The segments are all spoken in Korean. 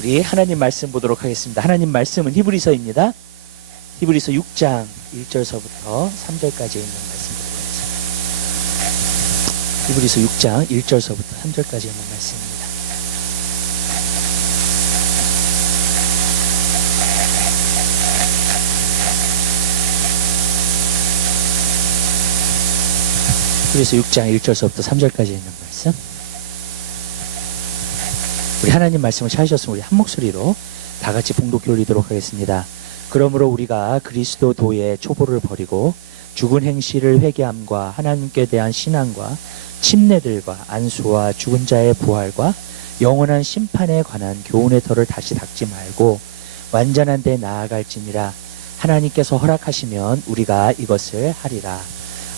우리 하나님 말씀 보도록 하겠습니다. 하나님 말씀은 히브리서입니다. 히브리서 6장 1절서부터 3절까지 있는 말씀 보도록 하겠습니다. 히브리서 6장 1절서부터 3절까지 있는 말씀입니다. 히브리서 6장 1절서부터 3절까지 있는 말씀. 우리 하나님 말씀을 찾으셨으면 우리 한 목소리로 다 같이 봉독해 올리도록 하겠습니다. 그러므로 우리가 그리스도 도의 초보를 버리고 죽은 행실을 회개함과 하나님께 대한 신앙과 침례들과 안수와 죽은 자의 부활과 영원한 심판에 관한 교훈의 털을 다시 닦지 말고 완전한 데 나아갈지니라. 하나님께서 허락하시면 우리가 이것을 하리라.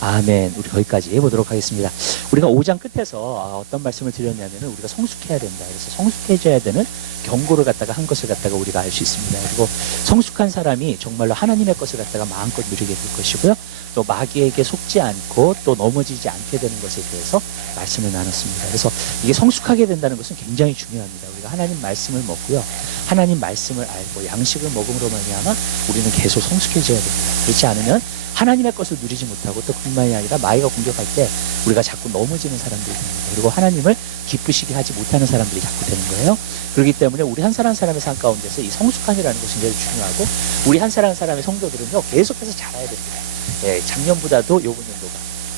아멘. 우리 거기까지 보도록 하겠습니다. 우리가 5장 끝에서 어떤 말씀을 드렸냐면 우리가 성숙해야 된다. 그래서 성숙해져야 되는 경고를 갖다가 한 것을 갖다가 우리가 알 수 있습니다. 그리고 성숙한 사람이 정말로 하나님의 것을 갖다가 마음껏 누리게 될 것이고요. 또 마귀에게 속지 않고 또 넘어지지 않게 되는 것에 대해서 말씀을 나눴습니다. 그래서 이게 성숙하게 된다는 것은 굉장히 중요합니다. 우리가 하나님 말씀을 먹고요. 하나님 말씀을 알고 양식을 먹음으로 말미암아 우리는 계속 성숙해져야 됩니다. 그렇지 않으면 하나님의 것을 누리지 못하고 또 그뿐만이 아니라 마귀가 공격할 때 우리가 자꾸 넘어지는 사람들이 됩니다. 그리고 하나님을 기쁘시게 하지 못하는 사람들이 자꾸 되는 거예요. 그렇기 때문에 우리 한 사람 한 사람의 삶 가운데서 이 성숙함이라는 것이 굉장히 중요하고 우리 한 사람 한 사람의 성도들은요 계속해서 자라야 됩니다. 작년보다도 요번 연도가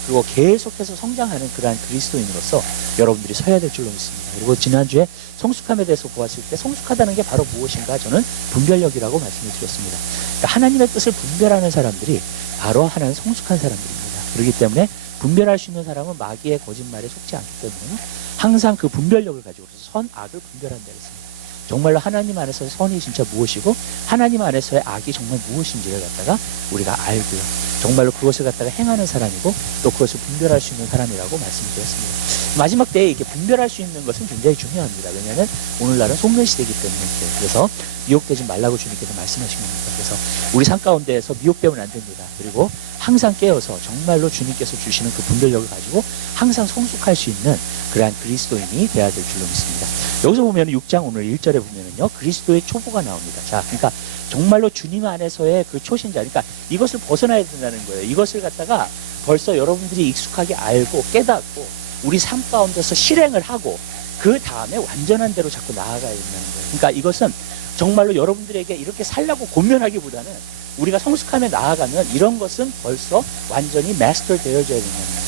그리고 계속해서 성장하는 그러한 그리스도인으로서 여러분들이 서야 될 줄로 믿습니다. 그리고 지난주에 성숙함에 대해서 보았을 때 성숙하다는 게 바로 무엇인가 저는 분별력이라고 말씀을 드렸습니다. 그러니까 하나님의 뜻을 분별하는 사람들이 바로 하나는 성숙한 사람들입니다. 그렇기 때문에 분별할 수 있는 사람은 마귀의 거짓말에 속지 않기 때문에 항상 그 분별력을 가지고 선, 악을 분별한다 했습니다. 정말로 하나님 안에서의 선이 진짜 무엇이고 하나님 안에서의 악이 정말 무엇인지를 갖다가 우리가 알고요. 정말로 그것을 갖다가 행하는 사람이고 또 그것을 분별할 수 있는 사람이라고 말씀드렸습니다. 마지막 때에 이렇게 분별할 수 있는 것은 굉장히 중요합니다. 왜냐하면 오늘날은 속물시대이기 때문에 그래서 미혹되지 말라고 주님께서 말씀하신 겁니다. 그래서 우리 삶 가운데에서 미혹되면 안 됩니다. 그리고 항상 깨어서 정말로 주님께서 주시는 그 분별력을 가지고 항상 성숙할 수 있는 그러한 그리스도인이 되어야 될 줄로 믿습니다. 여기서 보면 6장 오늘 1절에 보면은요 그리스도의 초보가 나옵니다. 자, 그러니까 정말로 주님 안에서의 그 초신자, 그러니까 이것을 벗어나야 된다는 거예요. 이것을 갖다가 벌써 여러분들이 익숙하게 알고 깨닫고 우리 삶 가운데서 실행을 하고 그 다음에 완전한 대로 자꾸 나아가야 된다는 거예요. 그러니까 이것은 정말로 여러분들에게 이렇게 살라고 고면하기보다는 우리가 성숙함에 나아가면 이런 것은 벌써 완전히 마스터 되어져야 된다는 거예요.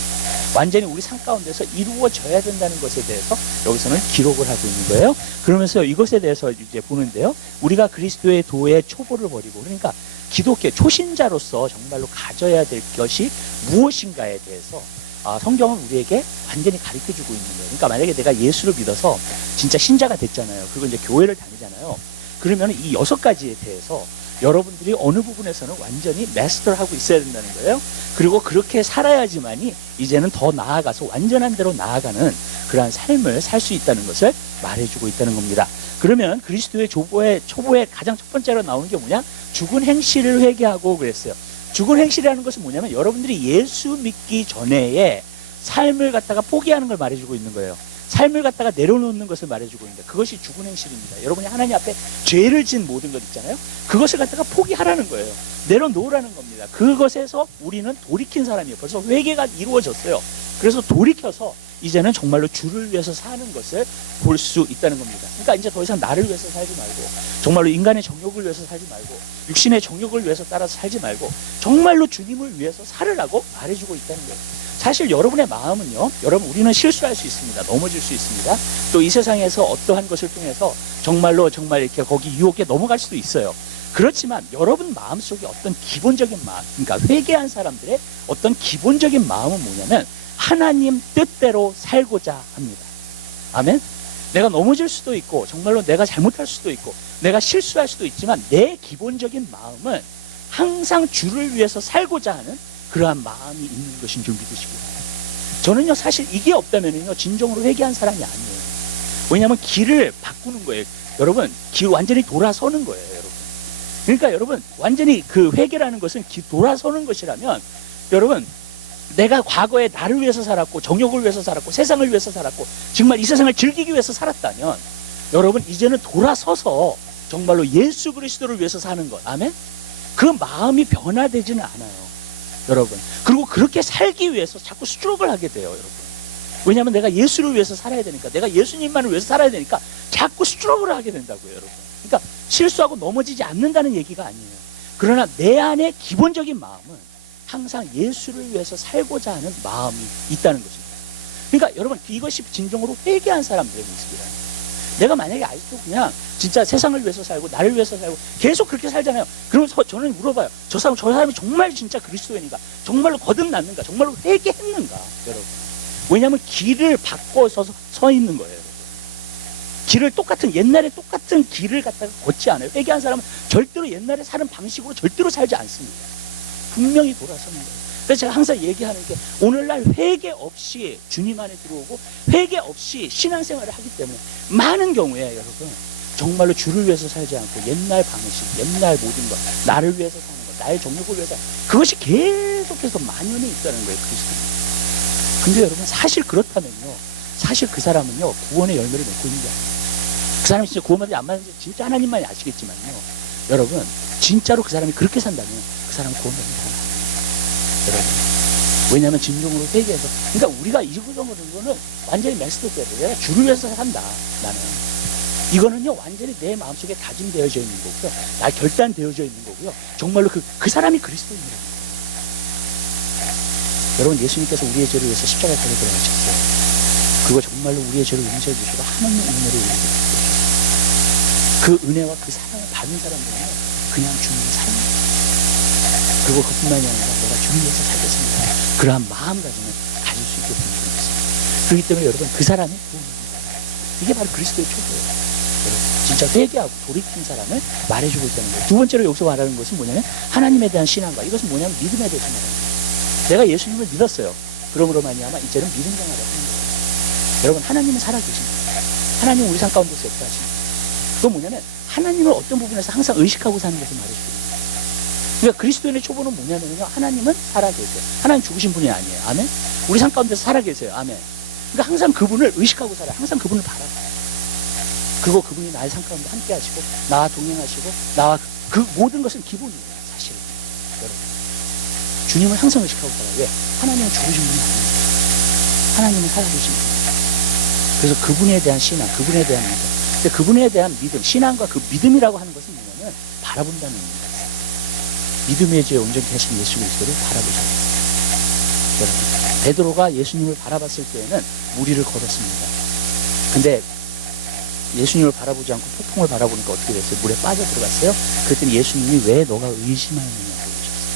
완전히 우리 삶 가운데서 이루어져야 된다는 것에 대해서 여기서는 기록을 하고 있는 거예요. 그러면서 이것에 대해서 이제 보는데요. 우리가 그리스도의 도의 초보를 버리고 그러니까 기독교 초신자로서 정말로 가져야 될 것이 무엇인가에 대해서 성경은 우리에게 완전히 가르쳐주고 있는 거예요. 그러니까 만약에 내가 예수를 믿어서 진짜 신자가 됐잖아요. 그리고 이제 교회를 다니잖아요. 그러면 이 6가지에 대해서 여러분들이 어느 부분에서는 완전히 마스터를 하고 있어야 된다는 거예요. 그리고 그렇게 살아야지만이 이제는 더 나아가서 완전한 대로 나아가는 그러한 삶을 살 수 있다는 것을 말해주고 있다는 겁니다. 그러면 그리스도의 초보의 가장 첫 번째로 나오는 게 뭐냐? 죽은 행실을 회개하고 그랬어요. 죽은 행실이라는 것은 뭐냐면 여러분들이 예수 믿기 전에의 삶을 갖다가 포기하는 걸 말해주고 있는 거예요. 삶을 갖다가 내려놓는 것을 말해주고 있는데 그것이 죽은 행실입니다. 여러분이 하나님 앞에 죄를 진 모든 것 있잖아요. 그것을 갖다가 포기하라는 거예요. 내려놓으라는 겁니다. 그것에서 우리는 돌이킨 사람이에요. 벌써 회개가 이루어졌어요. 그래서 돌이켜서 이제는 정말로 주를 위해서 사는 것을 볼 수 있다는 겁니다. 그러니까 이제 더 이상 나를 위해서 살지 말고 정말로 인간의 정욕을 위해서 살지 말고 육신의 정욕을 위해서 따라서 살지 말고 정말로 주님을 위해서 살으라고 말해주고 있다는 거예요. 사실 여러분의 마음은요, 여러분 우리는 실수할 수 있습니다. 넘어질 수 있습니다. 또 이 세상에서 어떠한 것을 통해서 정말 이렇게 거기 유혹에 넘어갈 수도 있어요. 그렇지만 여러분 마음속에 어떤 기본적인 마음, 그러니까 회개한 사람들의 어떤 기본적인 마음은 뭐냐면 하나님 뜻대로 살고자 합니다. 아멘? 내가 넘어질 수도 있고 정말로 내가 잘못할 수도 있고 내가 실수할 수도 있지만 내 기본적인 마음은 항상 주를 위해서 살고자 하는 그러한 마음이 있는 것인 줄 믿으시기 바랍니다. 저는요 사실 이게 없다면요 진정으로 회개한 사람이 아니에요. 왜냐하면 길을 바꾸는 거예요. 여러분 길 완전히 돌아서는 거예요. 여러분. 그러니까 여러분 완전히 그 회개라는 것은 돌아서는 것이라면 여러분 내가 과거에 나를 위해서 살았고 정욕을 위해서 살았고 세상을 위해서 살았고 정말 이 세상을 즐기기 위해서 살았다면 여러분 이제는 돌아서서 정말로 예수 그리스도를 위해서 사는 것. 아멘? 그 마음이 변화되지는 않아요. 여러분. 그리고 그렇게 살기 위해서 자꾸 스트럭을 하게 돼요. 여러분. 왜냐하면 내가 예수를 위해서 살아야 되니까, 내가 예수님만을 위해서 살아야 되니까 자꾸 스트럭을 하게 된다고요. 여러분. 그러니까 실수하고 넘어지지 않는다는 얘기가 아니에요. 그러나 내 안에 기본적인 마음은 항상 예수를 위해서 살고자 하는 마음이 있다는 것입니다. 그러니까 여러분 이것이 진정으로 회개한 사람들의 모습이라는 거예요. 내가 만약에 아직도 그냥 진짜 세상을 위해서 살고 나를 위해서 살고 계속 그렇게 살잖아요. 그러면서 저는 물어봐요. 저 사람이 정말 진짜 그리스도인인가? 정말로 거듭났는가? 정말로 회개했는가? 여러분. 왜냐하면 길을 바꿔서 서 있는 거예요. 여러분. 길을 똑같은 옛날에 똑같은 길을 갖다가 걷지 않아요. 회개한 사람은 절대로 옛날에 사는 방식으로 절대로 살지 않습니다. 분명히 돌아서는 거예요. 그래서 제가 항상 얘기하는 게 오늘날 회개 없이 주님 안에 들어오고 회개 없이 신앙생활을 하기 때문에 많은 경우에 여러분 정말로 주를 위해서 살지 않고 옛날 방식, 옛날 모든 것, 나를 위해서 사는 것, 나의 정욕을 위해서 그것이 계속해서 만연해 있다는 거예요. 그리스도는. 근데 여러분 사실 그렇다면요, 사실 그 사람은요 구원의 열매를 맺고 있는 게 아니에요. 그 사람이 진짜 구원받지 안 받는지 진짜 하나님만이 아시겠지만요, 여러분 진짜로 그 사람이 그렇게 산다면 그 사람은 구원받는 사람 아니에요. 여러분. 왜냐하면 진정으로 회개해서, 그러니까 우리가 이구정으로는 완전히 맥스도돼야 돼. 내가 주를 위해서 산다. 나는 이거는요 완전히 내 마음속에 다짐되어져 있는 거고요, 나 결단되어져 있는 거고요. 정말로 그 사람이 그리스도인이라는 거예요. 여러분 예수님께서 우리의 죄를 위해서 십자가에 달려 들어가셨어요. 그거 정말로 우리의 죄를 용서해 주시고 하나님의 은혜를 우리에게 주셨어요. 그 은혜와 그 사랑을 받은 사람들은 그냥 주님을 사랑해요. 그리고 그뿐만이 아니라 내가 주를 위해서 살겠습니다. 그러한 마음가짐을 가질 수 있게 되는 것입니다. 그렇기 때문에 여러분 그 사람이 구원입니다. 이게 바로 그리스도의 초보예요. 여러분 진짜 회개하고 돌이킨 사람을 말해주고 있다는 거예요. 두 번째로 여기서 말하는 것은 뭐냐면 하나님에 대한 신앙과, 이것은 뭐냐면 믿음에 대해서 말하는 거예요. 내가 예수님을 믿었어요. 그러므로 말미암아 이제는 믿음 생활을 하는 거예요. 여러분 하나님은 살아계십니다. 하나님은 우리 삶 가운데서 역사하십니다. 그건 뭐냐면 하나님을 어떤 부분에서 항상 의식하고 사는 것을 말해주고 있는 거예요. 그러니까 그리스도인의 초보는 뭐냐면요, 하나님은 살아계세요. 하나님 죽으신 분이 아니에요. 아멘? 우리 삶 가운데서 살아계세요. 아멘? 그러니까 항상 그분을 의식하고 살아요. 항상 그분을 바라봐요. 그리고 그분이 나의 삶 가운데 함께 하시고 나와 동행하시고 나와 그 모든 것은 기본이에요. 사실은. 여러분 주님을 항상 의식하고 살아요. 왜? 하나님은 죽으신 분이 아니에요. 하나님은 살아계신 분이에요. 그래서 그분에 대한 신앙, 그분에 대한 믿음. 근데 그분에 대한 믿음, 신앙과 그 믿음이라고 하는 것은 뭐냐면 바라본다는 의미가 있어요. 믿음의 죄 온전히 하신 예수 그리스도를 바라보자고. 여러분 베드로가 예수님을 바라봤을 때에는 무리를 걸었습니다. 근데 예수님을 바라보지 않고 폭풍을 바라보니까 어떻게 됐어요? 물에 빠져 들어갔어요. 그랬더니 예수님이 왜 너가 의심하느냐고 그러셨어요.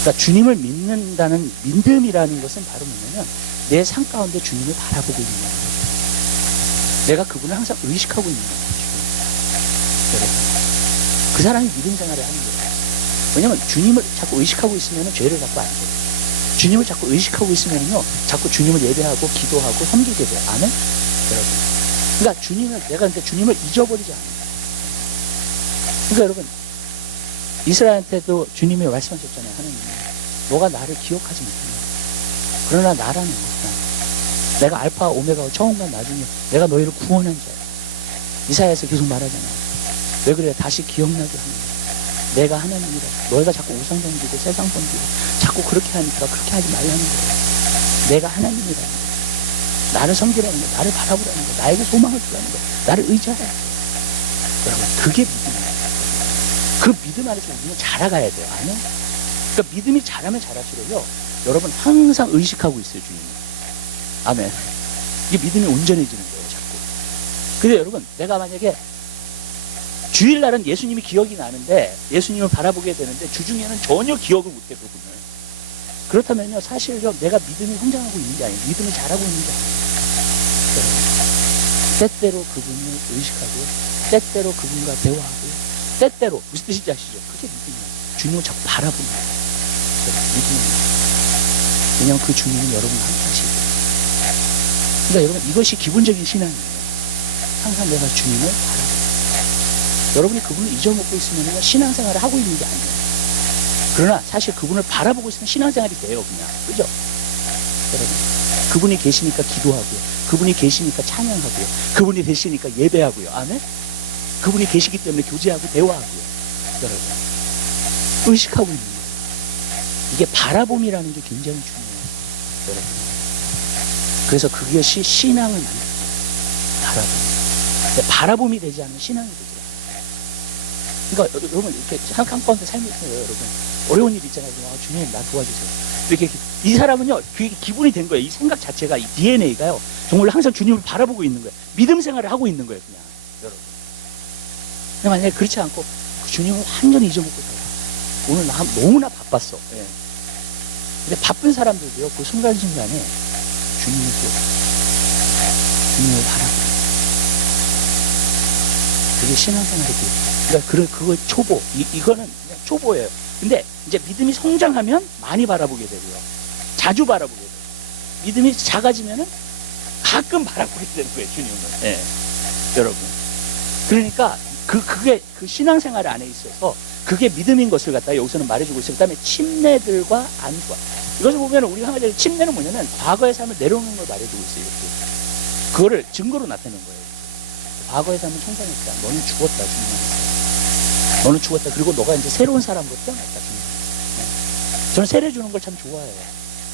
그러니까 주님을 믿는다는 믿음이라는 것은 바로 뭐냐면 내 삶 가운데 주님을 바라보고 있는 거예요. 내가 그분을 항상 의식하고 있는 거예요. 여러분 그 사람이 믿음 생활을 하는 거예요. 왜냐면 주님을 자꾸 의식하고 있으면 죄를 자꾸 안 돼요. 주님을 자꾸 의식하고 있으면요 자꾸 주님을 예배하고 기도하고 섬기게 돼요. 아멘? 여러분 그러니까 내가 주님을 잊어버리지 않아요. 그러니까 여러분 이스라엘한테도 주님이 말씀하셨잖아요. 하나님이 너가 나를 기억하지 못한다. 그러나 나라는 것이다. 내가 알파 오메가고 처음과 나중에 내가 너희를 구원한 자야. 이사야에서 계속 말하잖아요. 왜 그래? 다시 기억나게 하는 거야. 내가 하나님이다. 너희가 자꾸 우상 섬기고 세상 섬기고 자꾸 그렇게 하니까 그렇게 하지 말라는 거예요. 내가 하나님이라는 거예요. 나를 섬기라는 거예요. 나를 바라보라는 거예요. 나에게 소망을 주라는 거예요. 나를 의지하라는 거예요. 여러분 그게 믿음이에요. 그 믿음 안에서 우리는 자라가야 돼요. 아멘? 그러니까 믿음이 자라면 자랄수록요 여러분 항상 의식하고 있어요. 주님을. 아멘. 이게 믿음이 온전해지는 거예요. 자꾸. 근데 여러분 내가 만약에 주일날은 예수님이 기억이 나는데 예수님을 바라보게 되는데 주중에는 전혀 기억을 못해 그분을. 그렇다면요 사실요 내가 믿음이 성장하고 있는 게 아니에요. 믿음이 자라고 있는 게 아니에요. 때때로 그분을 의식하고 때때로 그분과 대화하고 때때로 무슨 뜻인지 아시죠? 그게 믿음이에요. 주님을 자꾸 바라보는 거예요. 믿음입니다. 왜냐하면 그 주님은 여러분과 함께 하시기 때문에. 그러니까 여러분 이것이 기본적인 신앙이에요. 항상 내가 주님을 바라보는. 여러분이 그분을 잊어먹고 있으면 신앙생활을 하고 있는 게 아니에요. 그러나 사실 그분을 바라보고 있으면 신앙생활이 돼요. 그냥. 그죠? 여러분 그분이 계시니까 기도하고요. 그분이 계시니까 찬양하고요. 그분이 계시니까 예배하고요. 아멘. 그분이 계시기 때문에 교제하고 대화하고요. 여러분, 의식하고 있는 거예요. 이게 바라봄이라는 게 굉장히 중요해요. 여러분. 그래서 그것이 신앙을 만듭니다. 바라봄. 바라봄이 되지 않으면 신앙이 되지 않아요. 그러니까 여러분, 이렇게 한강 가운데 살면서 여러분, 어려운 일 있잖아요. 주님, 나 도와주세요. 이렇게 이 사람은요, 그게 기분이 된 거예요. 이 생각 자체가, 이 DNA가요, 정말로 항상 주님을 바라보고 있는 거예요. 믿음 생활을 하고 있는 거예요, 그냥. 여러분. 근데 만약에 그렇지 않고 주님을 완전히 잊어먹고 살아요. 오늘 나 너무나 바빴어. 예. 근데 바쁜 사람들도요, 그 순간순간에 주님을 바라보고. 그게 신앙생활이고. 그러니까 그거 초보. 이거는 그냥 초보예요. 근데 이제 믿음이 성장하면 많이 바라보게 되고요. 자주 바라보게 돼요. 믿음이 작아지면은 가끔 바라보게 되는 거예요, 주님을. 예. 여러분. 그러니까 그게 그 신앙생활 안에 있어서 그게 믿음인 것을 갖다 여기서는 말해주고 있어요. 그 다음에 침례들과 안수와. 이것을 보면 우리가 한 가지 침례는 뭐냐면 과거의 삶을 내려오는 걸 말해주고 있어요. 이렇게. 그거를 증거로 나타낸 거예요. 과거의 삶은 청산했다. 너는 죽었다, 주님 안에서. 너는 죽었다. 그리고 너가 이제 새로운 사람으로 태어났다, 주님 안에서. 저는 세례 주는 걸 참 좋아해요.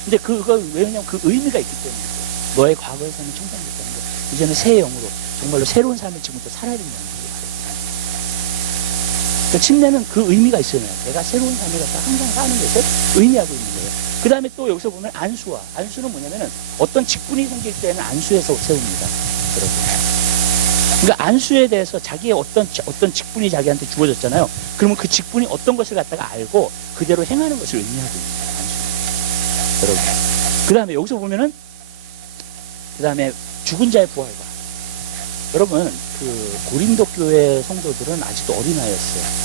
근데 그거 왜냐면 그 의미가 있기 때문에 너의 과거의 삶은 청산됐다는 거. 이제는 새 영으로 정말로 새로운 삶을 지금부터 살아야 된다는 거예요. 그 침례는 그 의미가 있어요. 내가 새로운 삶을 갖다 항상 사는 것을 의미하고 있는 거예요. 그 다음에 또 여기서 보면 안수와. 안수는 뭐냐면은 어떤 직분이 생길 때는 안수에서 세웁니다. 여러분. 그러니까 안수에 대해서 자기의 어떤 직분이 자기한테 주어졌잖아요. 그러면 그 직분이 어떤 것을 갖다가 알고 그대로 행하는 것을 의미하고 있는 거예요. 안수. 여러분. 그 다음에 여기서 보면은 그 다음에 죽은 자의 부활과. 여러분, 그 고린도 교회 성도들은 아직도 어린아이였어요.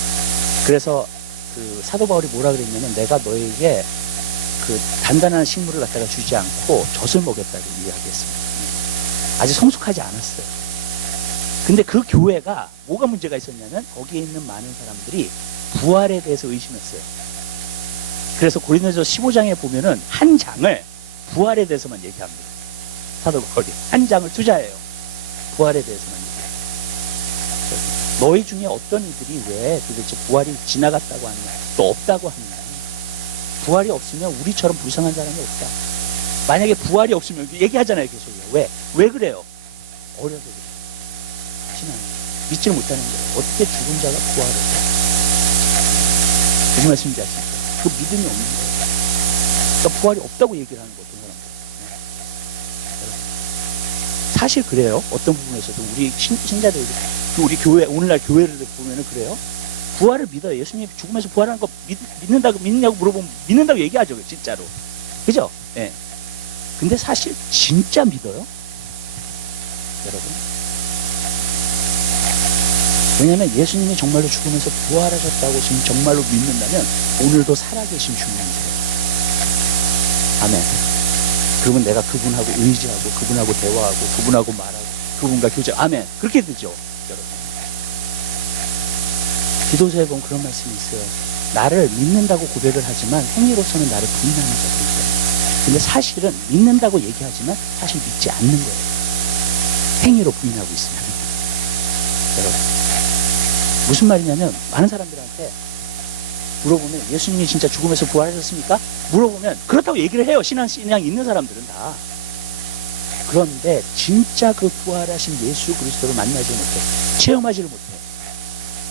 그래서 그 사도 바울이 뭐라 그랬냐면 내가 너에게 그 단단한 식물을 갖다가 주지 않고 젖을 먹였다고 이야기했습니다. 아직 성숙하지 않았어요. 근데 그 교회가 뭐가 문제가 있었냐면 거기에 있는 많은 사람들이 부활에 대해서 의심했어요. 그래서 고린도서 15장에 보면은 한 장을 부활에 대해서만 얘기합니다. 사도 바울이 한 장을 투자해요. 부활에 대해서만 얘기해요. 너희 중에 어떤 이들이 왜 도대체 부활이 지나갔다고 하느냐, 또 없다고 하느냐. 부활이 없으면 우리처럼 불쌍한 사람이 없다. 만약에 부활이 없으면 얘기하잖아요, 계속요. 왜 그래요? 어려서 그래요. 신앙 믿지를 못하는 거예요. 어떻게 죽은 자가 부활을 해? 무슨 말씀인지 아십니까? 그 믿음이 없는 거예요. 그러니까 부활이 없다고 얘기를 하는 거예요, 어떤 사람들. 사실 그래요. 어떤 부분에서도 우리 신자들, 우리 교회, 오늘날 교회를 보면은 그래요. 부활을 믿어요. 예수님이 죽으면서 부활하는 거 믿느냐고 물어보면 믿는다고 얘기하죠, 진짜로. 그죠? 예. 네. 근데 사실 진짜 믿어요? 여러분. 왜냐면 예수님이 정말로 죽으면서 부활하셨다고 지금 정말로 믿는다면 오늘도 살아계신 주님이세요. 아멘. 그러면 내가 그분하고 의지하고 그분하고 대화하고 그분하고 말하고 그분과 교제. 아멘. 그렇게 되죠, 여러분. 기도서에 보면 그런 말씀이 있어요. 나를 믿는다고 고백을 하지만 행위로서는 나를 부인하는 자들이 있어요. 근데 사실은 믿는다고 얘기하지만 사실 믿지 않는 거예요. 행위로 부인하고 있습니다. 여러분. 무슨 말이냐면 많은 사람들한테 물어보면 예수님이 진짜 죽으면서 부활하셨습니까? 물어보면 그렇다고 얘기를 해요. 신앙 있는 사람들은 다. 그런데 진짜 그 부활하신 예수 그리스도를 만나지 못해. 체험하지를 못해.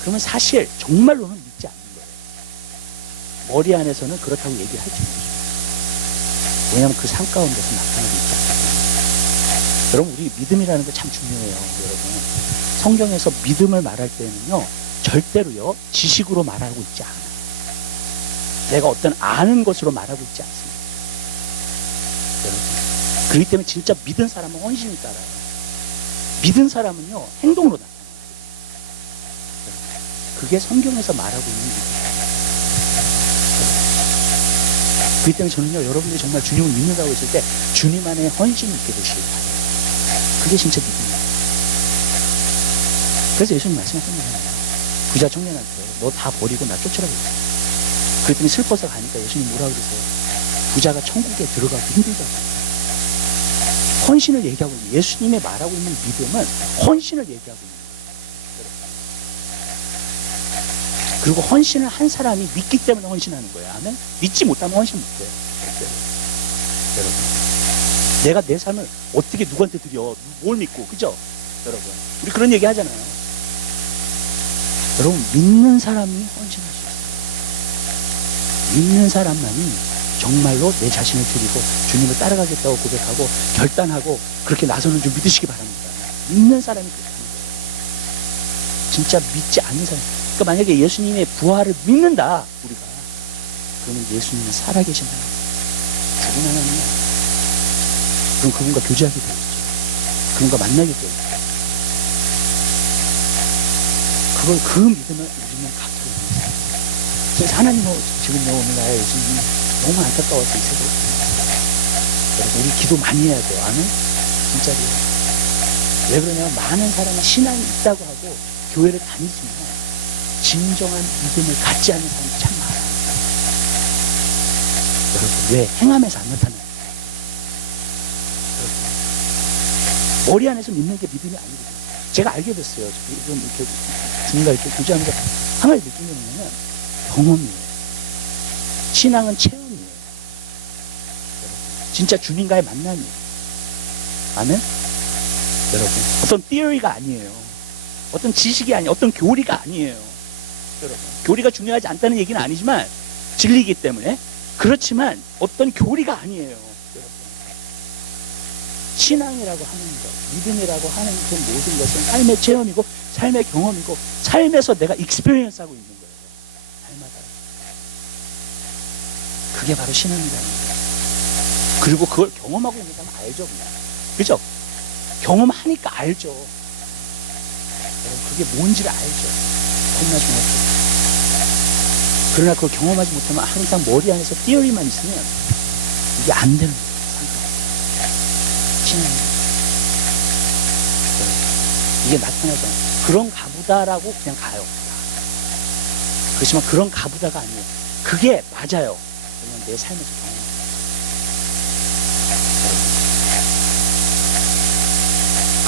그러면 사실 정말로는 믿지 않는 거예요. 머리 안에서는 그렇다고 얘기를 할지 모르죠. 왜냐하면 그 삶 가운데서 나타나고 있다. 여러분, 우리 믿음이라는 거 참 중요해요. 여러분, 성경에서 믿음을 말할 때는요, 절대로요 지식으로 말하고 있지 않아요. 내가 어떤 아는 것으로 말하고 있지 않습니다. 여러분, 그렇기 때문에 진짜 믿은 사람은 헌신이 따라요. 믿은 사람은요 행동으로 나타나요. 그게 성경에서 말하고 있는 믿음이에요. 그렇기 때문에 저는요, 여러분들이 정말 주님을 믿는다고 했을 때 주님 안에 헌신이 있게 되시길 바라요. 그게 진짜 믿음이에요. 그래서 예수님 말씀하셨잖아요. 부자 청년한테 너 다 버리고 나 쫓으라고 했어요. 그랬더니 슬퍼서 가니까 예수님 뭐라 그러세요? 부자가 천국에 들어가기 힘들다고. 헌신을 얘기하고 있는, 예수님의 말하고 있는 믿음은 헌신을 얘기하고 있는 거예요. 그리고 헌신을 한 사람이 믿기 때문에 헌신하는 거예요. 아멘? 믿지 못하면 헌신 못해요. 여러분, 내가 내 삶을 어떻게 누구한테 드려? 뭘 믿고, 그죠? 여러분, 우리 그런 얘기 하잖아요. 여러분, 믿는 사람이 헌신할 수 있어요. 믿는 사람만이 정말로 내 자신을 드리고 주님을 따라가겠다고 고백하고 결단하고 그렇게 나서는 줄 믿으시기 바랍니다. 믿는 사람이 그렇게 하는 거예요. 진짜 믿지 않는 사람. 그러니까 만약에 예수님의 부활을 믿는다, 우리가. 그러면 예수님은 살아계신 하나님, 죽은 하나님이야. 그럼 그분과 교제하게 되겠죠. 그분과 만나게 되겠죠. 그 믿음을 우리는 갖고 있는 거예요. 그래서 하나님은 지금 오늘 나의 예수님이 너무 안타까워서 이 세상에 여러분, 우리 기도 많이 해야 돼요. 아멘? 진짜로요. 왜 그러냐면 많은 사람이 신앙이 있다고 하고 교회를 다니지만 진정한 믿음을 갖지 않는 사람이 참 많아요. 여러분, 왜? 행함에서 안 나타나요. 여러분, 머리 안에서 믿는 게 믿음이 아니거든요. 제가 알게 됐어요. 좀 이렇게 중간에 이렇게 교제하면서 한 가지 느낀 게 뭐냐면 경험이에요. 신앙은 체험이에요. 진짜 주님과의 만남이에요. 아멘? 여러분, 어떤 theory가 아니에요. 어떤 지식이 아니에요. 어떤 교리가 아니에요. 여러분, 교리가 중요하지 않다는 얘기는 아니지만 진리이기 때문에. 그렇지만 어떤 교리가 아니에요. 여러분, 신앙이라고 하는 것, 믿음이라고 하는 그 모든 것은 삶의 체험이고 삶의 경험이고 삶에서 내가 익스피리언스하고 있는 거예요. 날마다. 그게 바로 신앙이라는 거예요. 그리고 그걸 경험하고 있는 사람은 알죠, 그냥. 그죠? 경험하니까 알죠. 여러분, 그게 뭔지를 알죠. 너무나 중요하죠. 그러나 그걸 경험하지 못하면 항상 머리 안에서 띠어리만 있으면 이게 안 되는 거예요. 신앙이. 이게 나타나잖아요. 그런 가보다라고 그냥 가요. 그렇지만 그런 가보다가 아니에요. 그게 맞아요. 그냥 내 삶에서 경험.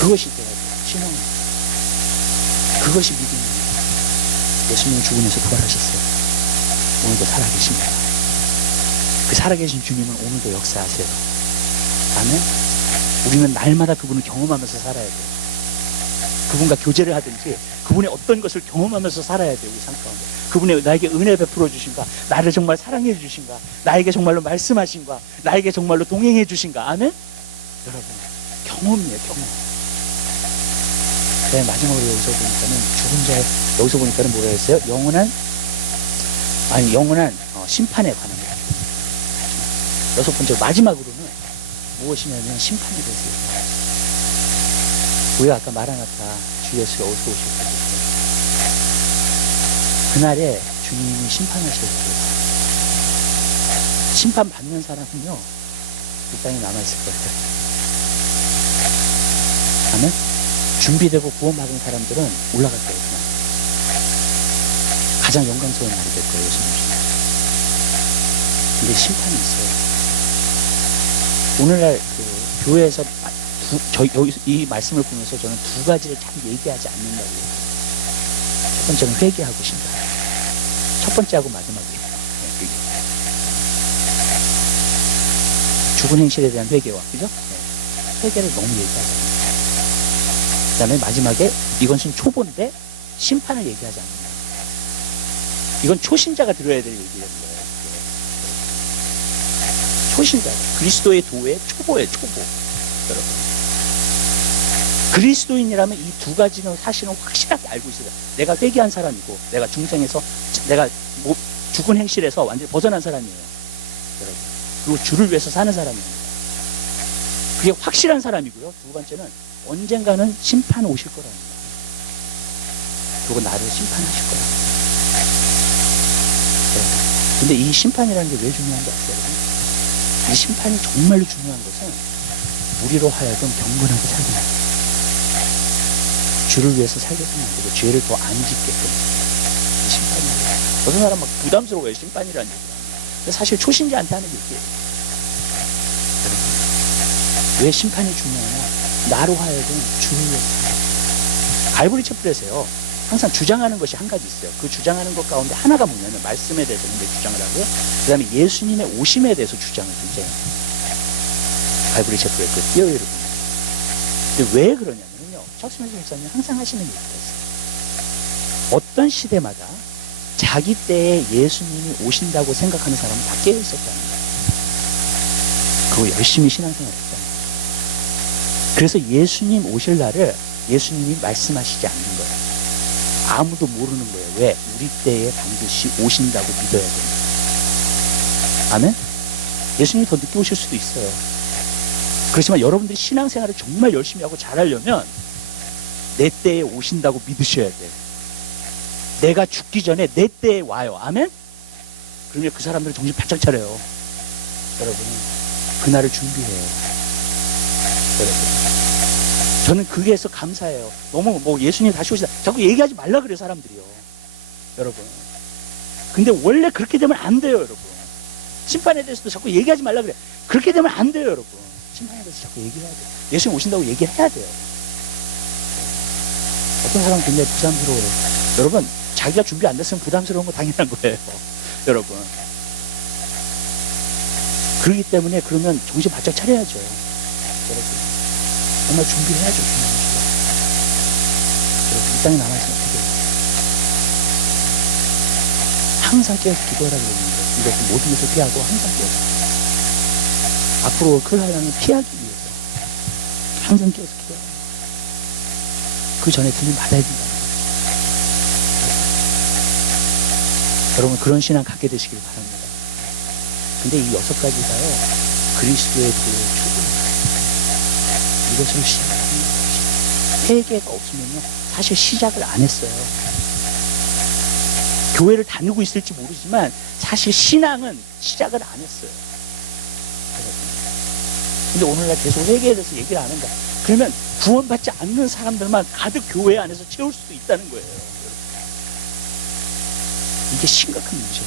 그것이 돼야 돼요. 신앙. 그것이 믿음입니다. 예수님은 죽음에서 부활하셨어요. 오늘도 살아계십니다. 그 살아계신 주님은 오늘도 역사하세요. 아멘? 우리는 날마다 그분을 경험하면서 살아야 돼요. 그분과 교제를 하든지 그분의 어떤 것을 경험하면서 살아야 돼요. 우리 삶 가운데. 그분의 나에게 은혜 베풀어 주신가, 나를 정말 사랑해 주신가, 나에게 정말로 말씀하신가, 나에게 정말로 동행해 주신가. 아멘? 여러분, 경험이에요. 경험. 네, 마지막으로 여기서 보니까는 죽은 자의, 여기서 보니까는 뭐라 했어요? 영원한 심판에 관한 거예요. 여섯 번째, 마지막으로는 무엇이냐면 심판에 대해서 얘기해요. 우리가 아까 마라나타 주 예수가 어디서 오셨어요? 그날에 주님이 심판하실 거예요. 심판받는 사람은요, 이 땅에 남아있을 거예요. 아멘? 준비되고 구원받은 사람들은 올라갈 거예요. 그냥. 가장 영광스러운 날이 될 거예요. 예수님. 근데 심판이 있어요. 오늘날 그 교회에서 이 말씀을 보면서 저는 두 가지를 참 얘기하지 않는다고 해요. 첫 번째는 회개하고 심판. 첫 번째하고 마지막이에요. 네, 죽은 행실에 대한 회개와, 그죠? 네. 회개를 너무 얘기하잖아요. 그 다음에 마지막에 이것은 초보인데 심판을 얘기하지 않는다. 이건 초신자가 들어야 될 얘기예요. 초신자가. 그리스도의 도의 초보예요. 초보. 여러분. 그리스도인이라면 이 두 가지는 사실은 확실하게 알고 있어요. 내가 회개한 사람이고 내가 중생에서 내가 죽은 행실에서 완전히 벗어난 사람이에요. 여러분. 그리고 주를 위해서 사는 사람이에요. 그게 확실한 사람이고요. 두 번째는 언젠가는 심판 오실 거랍니다. 그리고 나를 심판하실 거랍니다. 근데 이 심판이라는 게 왜 중요한지 아세요? 이 심판이 정말로 중요한 것은 우리로 하여금 경건하게 살게 만들어요. 주를 위해서 살게끔 만들고 죄를 더 안 짓게끔. 이 심판이에요. 어떤 사람 막 부담스러워요. 심판이라는 얘기가. 근데 사실 초신자한테 하는 얘기예요. 왜 심판이 중요하냐? 나로 하여금 주를 위해서. 갈보리 채플에서요, 항상 주장하는 것이 한 가지 있어요. 그 주장하는 것 가운데 하나가 뭐냐면, 말씀에 대해서 굉장히 주장을 하고요. 그 다음에 예수님의 오심에 대해서 주장을 굉장히 해요. 갈보리 채플의 그 띄어이를 보면. 근데 왜 그러냐면요, 척스맨 목사님이 항상 하시는 얘기가 있어요. 어떤 시대마다 자기 때에 예수님이 오신다고 생각하는 사람은 다 깨어 있었다는 거예요. 그거 열심히 신앙생활 했다는 거예요. 그래서 예수님 오실 날을 예수님이 말씀하시지 않는 거예요. 아무도 모르는 거예요. 왜? 우리 때에 반드시 오신다고 믿어야 됩니다. 아멘? 예수님이 더 늦게 오실 수도 있어요. 그렇지만 여러분들이 신앙생활을 정말 열심히 하고 잘하려면 내 때에 오신다고 믿으셔야 돼요. 내가 죽기 전에 내 때에 와요. 아멘? 그러면 그 사람들은 정신 바짝 차려요. 여러분, 그날을 준비해요. 여러분, 저는 그게서 감사해요. 너무 뭐 예수님 다시 오시다 자꾸 얘기하지 말라 그래요, 사람들이요. 여러분, 근데 원래 그렇게 되면 안 돼요, 여러분. 심판에 대해서도 자꾸 얘기하지 말라 그래. 그렇게 되면 안 돼요, 여러분. 심판에 대해서 자꾸 얘기해야 돼요. 예수님 오신다고 얘기해야 돼요. 어떤 사람은 굉장히 부담스러워요. 여러분, 자기가 준비 안 됐으면 부담스러운 거 당연한 거예요. 여러분. 그렇기 때문에 그러면 정신 바짝 차려야죠. 여러분. 정말 준비를 해야죠. 여러분, 이 땅에 남아있으면 어떻게 해요? 항상 깨어서 기도하라고 그러는데, 이것은 모든 것을 피하고 항상 깨어서. 앞으로 그 하나님을 피하기 위해서 항상 깨어서 기도하라. 그 전에 들림 받아야 된다. 여러분, 그런 신앙 갖게 되시길 바랍니다. 근데 이 6가지가요, 그리스도의 도의 초보입니다. 이것으로 시작을 합니다. 회개가 없으면요, 사실 시작을 안 했어요. 교회를 다니고 있을지 모르지만 사실 신앙은 시작을 안 했어요. 근데 오늘날 계속 회개에 대해서 얘기를 안 한다. 그러면 구원받지 않는 사람들만 가득 교회 안에서 채울 수도 있다는 거예요. 이게 심각한 문제예요.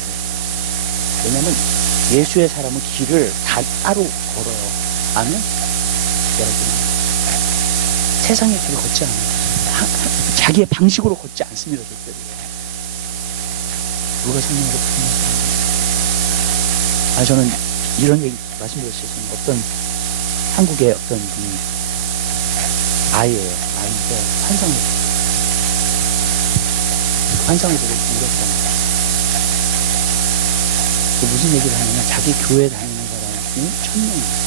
왜냐하면 예수의 사람은 길을 다 따로 걸어요. 아멘? 여러분, 세상의 길을 걷지 않아요. 자기의 방식으로 걷지 않습니다, 절대로. 누가 성령으로 부르는 사람? 저는 이런 얘기 말씀드렸어요. 어떤 한국의 어떤 분이 아이예요. 아이인데 환상을 보고 울었잖아요. 무슨 얘기를 하냐면 자기 교회 다니는 사람이 1000명이에요.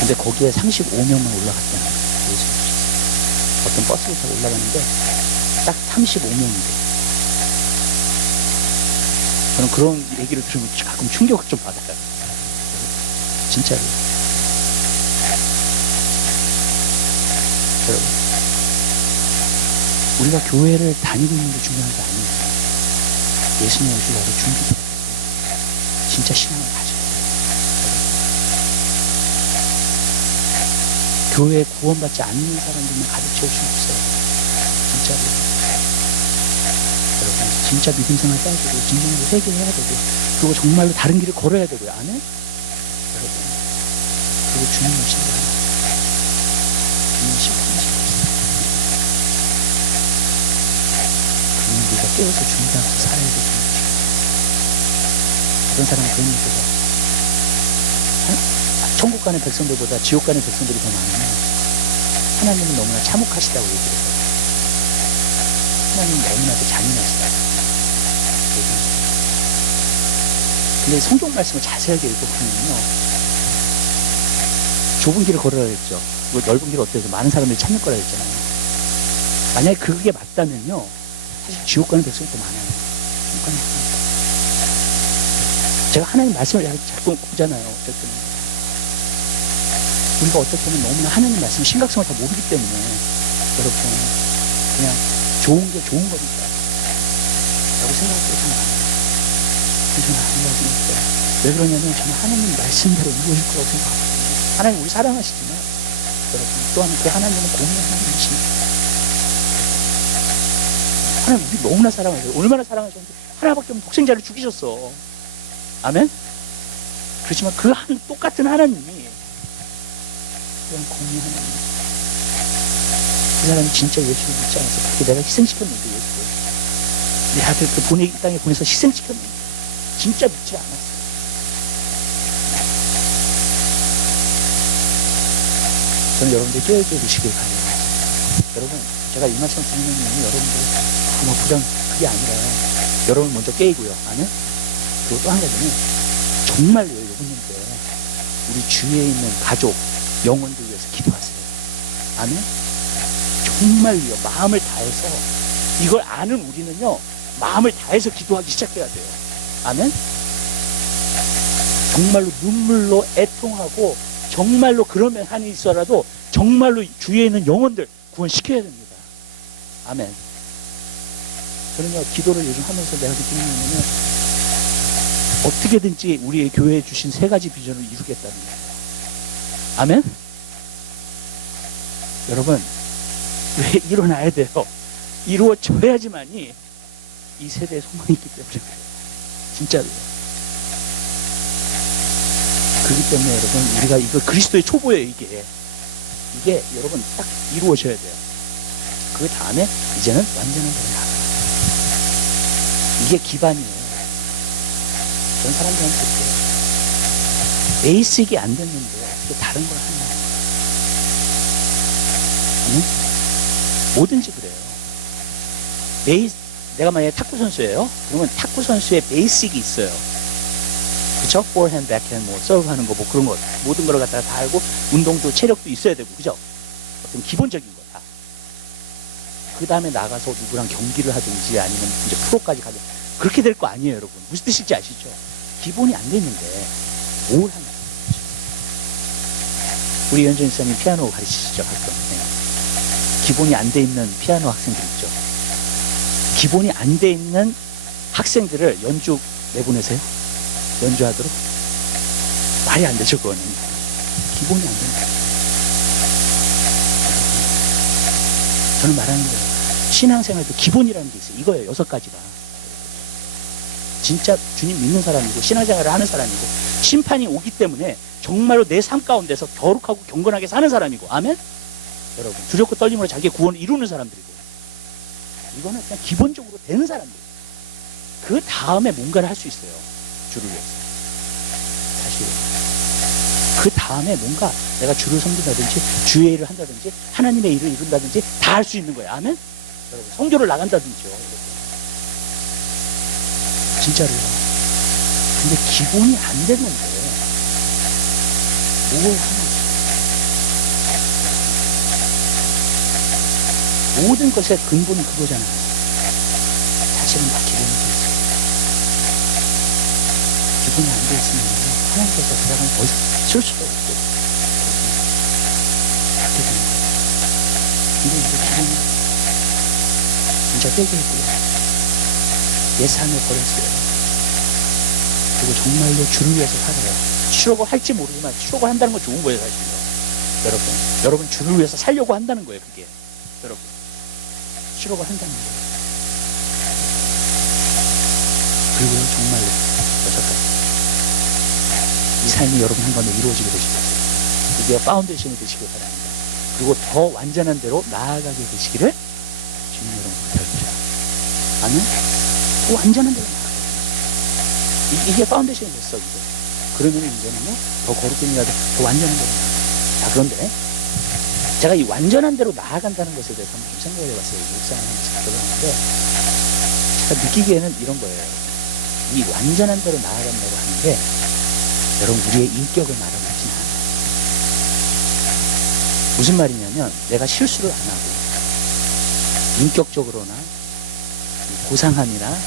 근데 거기에 35명만 올라갔다는 거예요. 어떤 버스를 타고 올라가는데 딱 35명인데 저는 그런 얘기를 들으면 가끔 충격을 좀 받아요. 진짜로. 여러분, 우리가 교회를 다니고 있는 게 중요한 게 아니에요. 예수님 오실 날을 준비해야 돼요. 진짜 신앙을 가져야 돼요. 교회에 구원받지 않는 사람들만 가득 채울 수는 없어요. 진짜로. 여러분, 진짜 믿음 생활 해야 되고, 진정으로 회개해야 되고, 그리고 정말로 다른 길을 걸어야 되고요. 안 해? 여러분. 그리고 주님 오신다. 주님 심판하시고 있어요. 그러면 우리가 깨어서 준비하고 살아야 되죠. 어떤 사람은 그런 얘기를 해요. 천국 가는 백성들보다 지옥 가는 백성들이 더 많으면 하나님은 너무나 참혹하시다고 얘기를 해요. 하나님은 너무나도 잔인하시다고. 근데 성경 말씀을 자세하게 읽어보면요, 좁은 길을 걸어야 했죠. 넓은 길을 어때서 많은 사람들이 찾는 거라 했잖아요. 만약에 그게 맞다면요, 사실 지옥 가는 백성이 더 많아요. 지옥 가는 백성이. 제가 하나님 말씀을 자꾸 보잖아요. 어쨌든 우리가 어떨 때는 너무나 하나님 말씀 심각성을 다 모르기 때문에 여러분 그냥 좋은 게 좋은 거니까 라고 생각할 때가 참 많아요. 그래서 저는 하나님 말씀했어요. 왜 그러냐면 저는 하나님 말씀대로 이루어질 거라고 생각하거든요. 하나님 우리 사랑하시지만 여러분 또한 그 하나님은 공의의 하나님이십니다. 하나님 우리 너무나 사랑하셔요. 얼마나 사랑하셨는데 하나밖에 없는 독생자를 죽이셨어. 아멘? 그렇지만 그 똑같은 하나님이 그냥 공의 하나님. 그 사람이 진짜 예수를 믿지 않아서 그렇게 내가 희생시켰는데 예수를. 내 아들 그 이 땅에 보내서 희생시켰는데 진짜 믿지 않았어요. 저는 여러분들 깨어주시길 바래요. 여러분, 제가 이 말씀 드리는 이유는 여러분들 뭐 그냥 그게 아니라 여러분 먼저 깨이고요. 아멘? 그리고 또 한 가지는 정말요, 여러분들 우리 주위에 있는 가족, 영혼들 위해서 기도하세요. 아멘? 정말요, 마음을 다해서 이걸 아는 우리는요, 마음을 다해서 기도하기 시작해야 돼요. 아멘? 정말로 눈물로 애통하고 정말로 그러면 한이 있어라도 정말로 주위에 있는 영혼들 구원시켜야 됩니다. 아멘. 저는요, 기도를 요즘 하면서 내가 느끼는 거는 어떻게든지 우리의 교회에 주신 3가지 비전을 이루겠다는 거예요. 아멘? 여러분, 왜 일어나야 돼요? 이루어져야지만이 이 세대에 소망이 있기 때문에 그래요. 진짜로요. 그렇기 때문에 여러분, 우리가 이거 그리스도의 초보예요, 이게. 이게 여러분 딱 이루어져야 돼요. 그 다음에 이제는 완전한 대로 나가요. 이게 기반이에요. 그런 사람들한테 이렇게 베이직이 안 됐는데 어떻게 다른 걸 하냐. 아니? 뭐든지 그래요. 내가 만약에 탁구 선수예요. 그러면 탁구 선수의 베이직이 있어요. 그쵸? 포어핸드, 백핸드, 뭐 서브 하는 거, 뭐 그런 거 모든 걸 갖다가 다 알고 운동도 체력도 있어야 되고, 그죠? 어떤 기본적인 거 다. 그 다음에 나가서 누구랑 경기를 하든지 아니면 이제 프로까지 가든 그렇게 될 거 아니에요, 여러분. 무슨 뜻인지 아시죠? 기본이 안 되는데 뭘 하냐. 우리 연준 이사님 피아노 가르치시죠, 가끔. 네. 기본이 안 돼 있는 피아노 학생들 있죠. 기본이 안 돼 있는 학생들을 연주 내보내세요? 연주하도록? 말이 안 되죠, 그거는. 기본이 안 된다. 저는 말하는 거예요. 신앙생활도 기본이라는 게 있어요. 이거예요, 6가지가. 진짜 주님 믿는 사람이고, 신앙생활을 하는 사람이고, 심판이 오기 때문에 정말로 내 삶 가운데서 거룩하고 경건하게 사는 사람이고, 아멘? 여러분, 두렵고 떨림으로 자기의 구원을 이루는 사람들이고, 이거는 그냥 기본적으로 되는 사람들. 그 다음에 뭔가를 할 수 있어요. 주를 위해서. 사실. 그 다음에 뭔가 내가 주를 섬긴다든지, 주의 일을 한다든지, 하나님의 일을 이룬다든지, 다 할 수 있는 거예요. 아멘? 여러분, 성교를 나간다든지요. 진짜로요. 근데 기본이 안 됐는데, 뭘 하나. 모든 것의 근본은 그거잖아요. 사실은 다 기본이 돼 있어요. 기본이 안 돼 있으면 하나님께서 그 사람을 더 이상 쓸 수도 없고 그렇게 되는 거예요. 근데 이제 기본이 진짜 회개했고요. 예산을 버렸어요. 그리고 정말로 주를 위해서 살아요. 치려고 할지 모르지만 치려고 한다는 건 좋은 거예요, 사실요. 여러분 주를 위해서 살려고 한다는 거예요, 그게. 여러분. 치료가 한다는 거예요. 그리고 정말로 6가지. 이 삶이 여러분 한 가운데 이루어지게 되시겠어요. 이게 파운데이션이 되시길 바랍니다. 그리고 더 완전한 대로 나아가게 되시기를 주님 여러분 부탁드립니다. 아멘? 더 완전한 대로 나아가게. 이게 파운데이션이 됐어, 이제. 그러면 이제는요, 더 거룩한 일하고 더 완전한 대로 나아가요. 자, 그런데 제가 이 완전한 대로 나아간다는 것에 대해서 한번 좀 생각을 해봤어요. 묵상하면서 들어봤는데, 제가 느끼기에는 이런 거예요. 이 완전한 대로 나아간다고 하는 게, 여러분, 우리의 인격을 말하고 있지는 않아요. 무슨 말이냐면, 내가 실수를 안 하고, 인격적으로나, 고상함이나,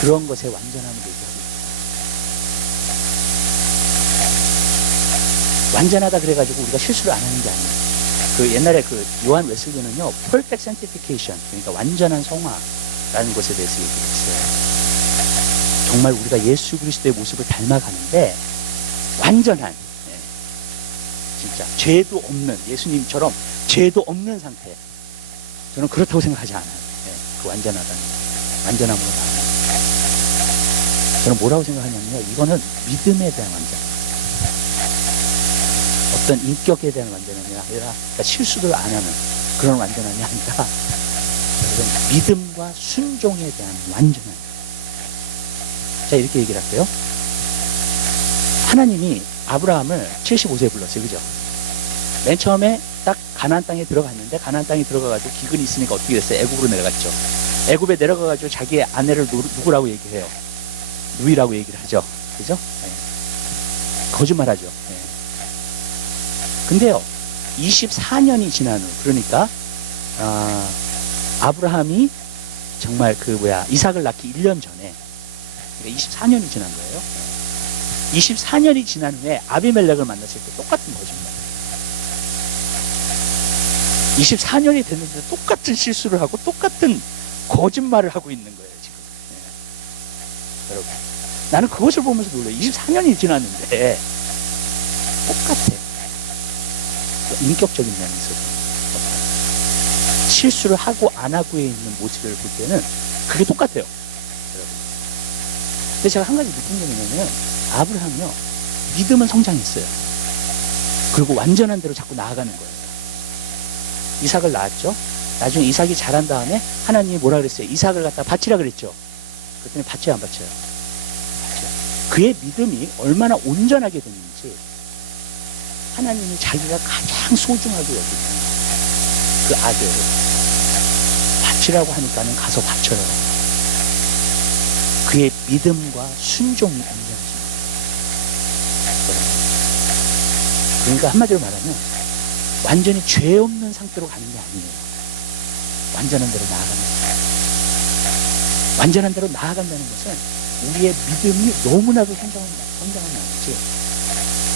그런 것에 완전함을 얘기하고 있어요. 완전하다 그래가지고 우리가 실수를 안 하는 게 아니에요. 그 옛날에 그 요한 웨슬리는요, perfect sanctification, 그러니까 완전한 성화라는 것에 대해서 얘기했어요. 정말 우리가 예수 그리스도의 모습을 닮아가는데 완전한, 진짜 죄도 없는, 예수님처럼 죄도 없는 상태. 저는 그렇다고 생각하지 않아요. 그 완전하다는, 완전함으로 나아가는. 저는 뭐라고 생각하냐면요. 이거는 믿음에 대한 완전. 어떤 인격에 대한 완전함이 아니라 그러니까 실수를 안 하는 그런 완전함이 아니라 믿음과 순종에 대한 완전함. 자, 이렇게 얘기를 할게요. 하나님이 아브라함을 75세에 불렀어요. 그죠? 맨 처음에 딱 가나안 땅에 들어갔는데 가나안 땅에 들어가가지고 기근이 있으니까 어떻게 됐어요? 애굽으로 내려갔죠. 애굽에 내려가가지고 자기의 아내를 누구라고 얘기해요? 누이라고 얘기를 하죠. 그죠? 네. 거짓말하죠. 네. 근데요, 24년이 지난 후, 그러니까 아브라함이 정말 이삭을 낳기 1년 전에, 그러니까 24년이 지난 거예요. 24년이 지난 후에 아비멜렉을 만났을 때 똑같은 거짓말. 24년이 됐는데 똑같은 실수를 하고 똑같은 거짓말을 하고 있는 거예요, 지금. 네. 여러분, 나는 그것을 보면서 놀라요. 24년이 지났는데 똑같아. 인격적인 면에 있어서 실수를 하고 안 하고에 있는 모습을 볼 때는 그게 똑같아요, 여러분. 근데 제가 한 가지 느낀 게 뭐냐면 아브라함이요, 믿음은 성장했어요. 그리고 완전한 대로 자꾸 나아가는 거예요. 이삭을 낳았죠. 나중에 이삭이 자란 다음에 하나님이 뭐라 그랬어요? 이삭을 갖다 바치라 그랬죠. 그랬더니 바쳐요, 안 바쳐요? 바쳐요. 그의 믿음이 얼마나 온전하게 됐는지, 하나님이 자기가 가장 소중하게 여기는 그 아들을 바치라고 하니까는 가서 바쳐요. 그의 믿음과 순종이 온전해집니다. 그러니까 한마디로 말하면 완전히 죄 없는 상태로 가는 게 아니에요. 완전한 대로 나아가는 거예요. 완전한 대로 나아간다는 것은 우리의 믿음이 너무나도 성장한 나머지,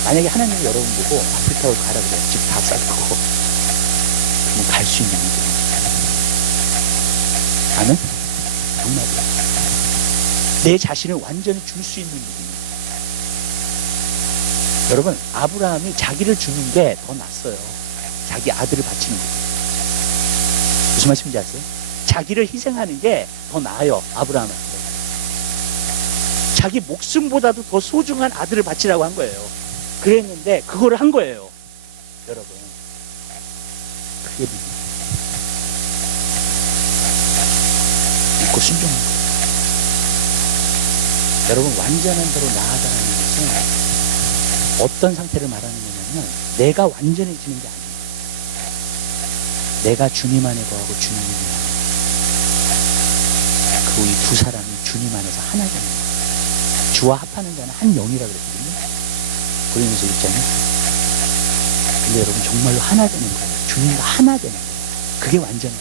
만약에 하나님이 여러분 보고 아프리카로 가라 그래요. 집 다 쌓고. 그러면 갈 수 있는 믿음이에요. 아멘? 정말이에요. 내 자신을 완전히 줄 수 있는 믿음이에요. 여러분, 아브라함이 자기를 주는 게 더 낫어요. 자기 아들을 바치는 거예요. 무슨 말씀인지 아세요? 자기를 희생하는 게 더 나아요, 아브라함한테. 자기 목숨보다도 더 소중한 아들을 바치라고 한 거예요. 그랬는데 그거를 한 거예요, 여러분. 그게 믿고 순종한 거예요. 여러분, 완전한 대로 나아가는 것은 어떤 상태를 말하는 거냐면 내가 완전해지는 게 아니에요. 내가 주님 안에 거하고 주님이 내 안에, 그 이 두 사람이 주님 안에서 하나 되는 거예요. 주와 합하는 자는 한 영이라 그랬거든요. 고린도서 1장에. 근데 여러분, 정말로 하나 되는 거예요. 주님과 하나 되는 거예요. 그게 완전해요.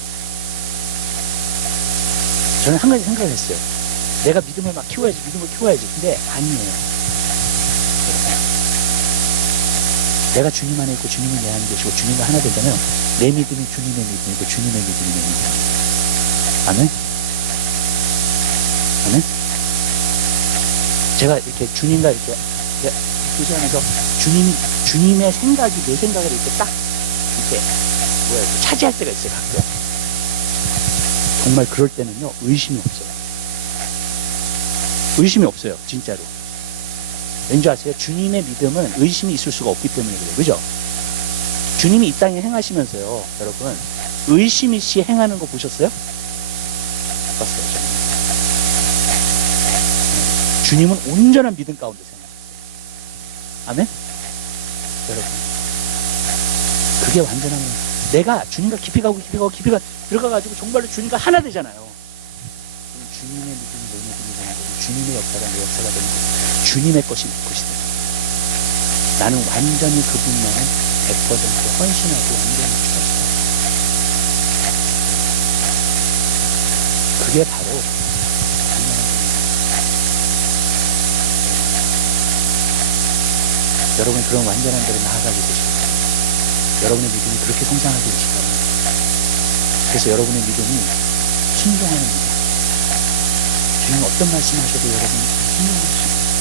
저는 한 가지 생각을 했어요. 내가 믿음을 막 키워야지. 근데 아니에요. 내가 주님 안에 있고 주님이 내 안에 계시고 주님과 하나 되잖아요. 내 믿음이 주님의 믿음이고 주님의 믿음이 내 믿음이에요. 아멘? 아멘? 제가 이렇게 주님과 이렇게 교제하면서 주님의 생각이 내 생각을 이렇게 딱 이렇게 차지할 때가 있어요, 가끔. 정말 그럴 때는요, 의심이 없어요. 의심이 없어요, 진짜로. 왠지 아세요? 주님의 믿음은 의심이 있을 수가 없기 때문에 그래요. 그죠? 주님이 이 땅에 행하시면서요, 여러분, 의심 없이 행하는 거 보셨어요? 봤어요, 저는. 주님은 온전한 믿음 가운데 생각하세요. 아멘? 여러분, 그게 완전한 거예요. 내가 주님과 깊이 가고 들어가가지고 정말로 주님과 하나 되잖아요. 주님의 믿음이 내 믿음이 되는 거고, 주님의 역사가 내 역사가 되는 거고, 주님의 것이 내 것이 되는 거예요. 나는 완전히 그분만은 100% 헌신하고 완전히 추가시다. 그게 바로 완전한 겁니다. 여러분, 그런 완전한 대로 나아가게 되시고, 여러분의 믿음이 그렇게 성장하게 되시기 바랍니다. 그래서 여러분의 믿음이 순종하는 믿음. 주님 어떤 말씀하셔도 여러분이 순종하시는 거예요.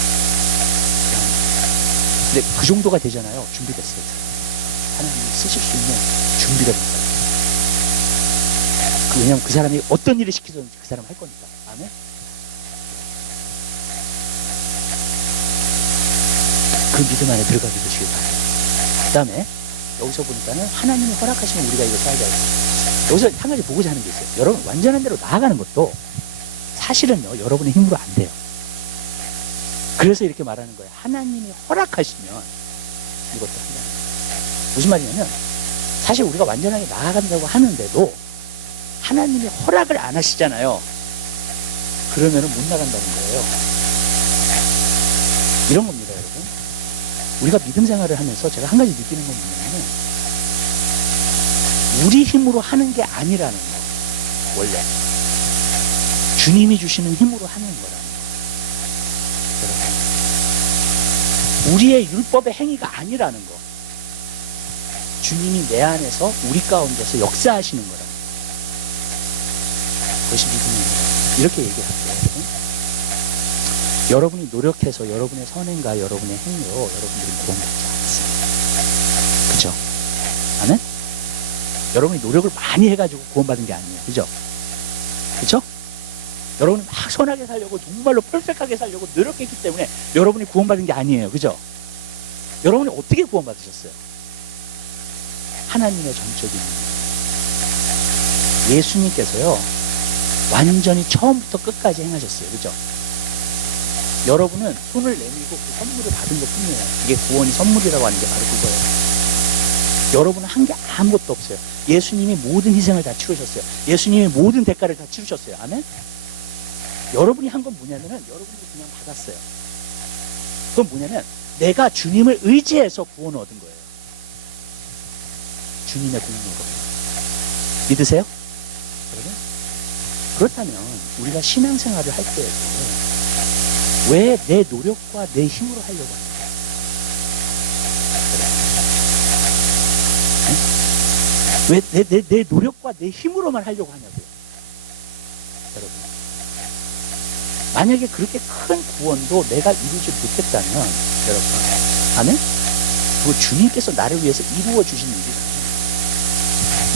근데 그 정도가 되잖아요. 준비됐어요. 하나님이 쓰실 수 있는 준비가 됐어요. 왜냐하면 그 사람이 어떤 일을 시키든지 그 사람 할 거니까. 아멘? 그 믿음 안에 들어가게 되시길 바라요. 그 다음에 여기서 보니까는 하나님이 허락하시면 우리가 이거 살게 해요. 여기서 한 가지 보고자 하는 게 있어요. 여러분, 완전한 대로 나아가는 것도 사실은요, 여러분의 힘으로 안 돼요. 그래서 이렇게 말하는 거예요. 하나님이 허락하시면 이것도 한다는 거예요. 무슨 말이냐면, 사실 우리가 완전하게 나아간다고 하는데도 하나님이 허락을 안 하시잖아요. 그러면은 못 나간다는 거예요. 이런 겁니다, 여러분. 우리가 믿음 생활을 하면서 제가 한 가지 느끼는 건 뭐냐면, 우리 힘으로 하는 게 아니라는 거. 원래 주님이 주시는 힘으로 하는 거라는 거. 여러분, 우리의 율법의 행위가 아니라는 거. 주님이 내 안에서 우리 가운데서 역사하시는 거라는 거. 그것이 믿음입니다. 이렇게 얘기할게요. 여러분. 여러분이 노력해서 여러분의 선행과 여러분의 행위로 여러분들은 구원받지 않았어요. 그죠? 아멘? 여러분이 노력을 많이 해가지고 구원받은 게 아니에요. 그죠? 그죠? 여러분이 막 선하게 살려고 정말로 퍼펙트하게 살려고 노력했기 때문에 여러분이 구원받은 게 아니에요. 그죠? 여러분이 어떻게 구원받으셨어요? 하나님의 전적인 힘. 예수님께서요, 완전히 처음부터 끝까지 행하셨어요. 그죠? 여러분은 손을 내밀고 그 선물을 받은 것 뿐이에요. 이게 구원이 선물이라고 하는 게 바로 그거예요. 여러분은 한 게 아무것도 없어요. 예수님이 모든 희생을 다 치르셨어요. 예수님이 모든 대가를 다 치르셨어요. 아멘? 여러분이 한 건 뭐냐면은, 여러분이 그냥 받았어요. 그건 뭐냐면, 내가 주님을 의지해서 구원을 얻은 거예요. 주님의 공로로. 믿으세요? 여러분? 그렇다면 우리가 신앙생활을 할 때에도 왜 내 노력과 내 힘으로 하려고 하는 거예요? 왜 내 노력과 내 힘으로만 하려고 하냐고요? 여러분, 만약에 그렇게 큰 구원도 내가 이루지 못했다면, 여러분, 아멘? 그거 주님께서 나를 위해서 이루어 주신 일이다.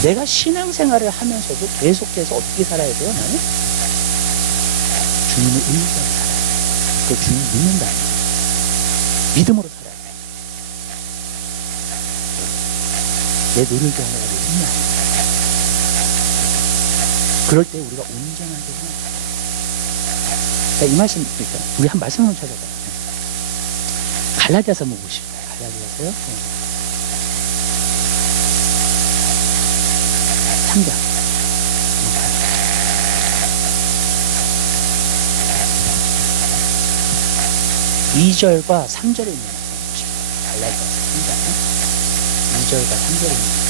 내가 신앙생활을 하면서도 계속해서 어떻게 살아야 돼요? 나는 주님을 의지하고 살아야 돼요. 그 주님 믿는다는 거예요. 믿음으로 살아야 돼요. 내 노력이 하나가 내 힘이 아니에요. 그럴 때 우리가 온전하게 해야 돼요. 이 말씀, 그러니까 우리 한 말씀 한번 찾아봐요. 갈라디아서 한번 보십시오. 갈라디아서요. 3장. 2절과 3절에 있는 말씀 보십시오. 갈라디아서 3장. 2절과 3절에 있는 말씀.